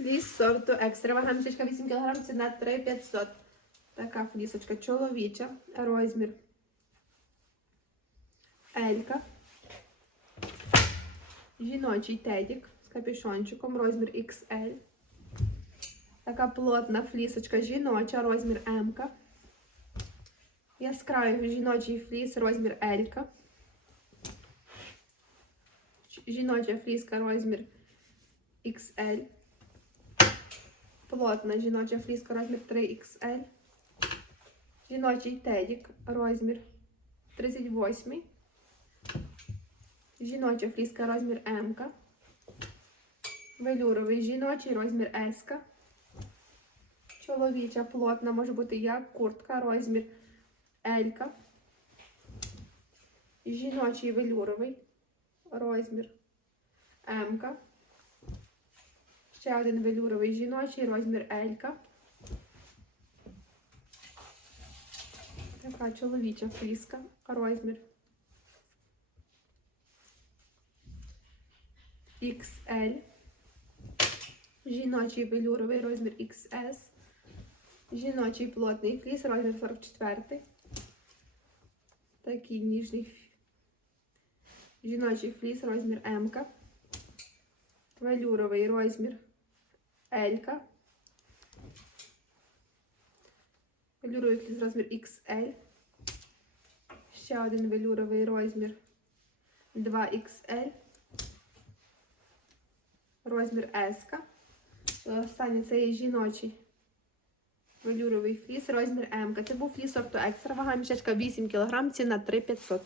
Фліс сорту екстра. Вага мішечка 8 кг, ціна 3500. Така флісочка чоловіча. Розмір. Елька. Жіночий тедік з капюшончиком, розмір XL. Така плотна флісочка жіноча, розмір М. Яскравий жіночий фліс, розмір L. Жіноча фліска, розмір XL. Плотна жіноча фліска, розмір 3XL. Жіночий тедік, розмір 38. Жіноча фліска, розмір М. Велюровий жіночий розмір S. Чоловіча плотна може бути як куртка, розмір L. Жіночий велюровий розмір М. Ще один велюровий жіночий розмір L. Така чоловіча фліска, розмір XL. Жіночий велюровий розмір XS. Жіночий плотний фліс, розмір 44. Такий ніжний жіночий фліс, розмір М. Велюровий розмір L. Велюровий фліс, розмір XL. Ще один велюровий розмір 2XL. Розмір S. І Останнє це є жіночий велюровий фліс, розмір М. Це був фліс Орто Екстра, вага мішечка 8 кг, ціна 3500.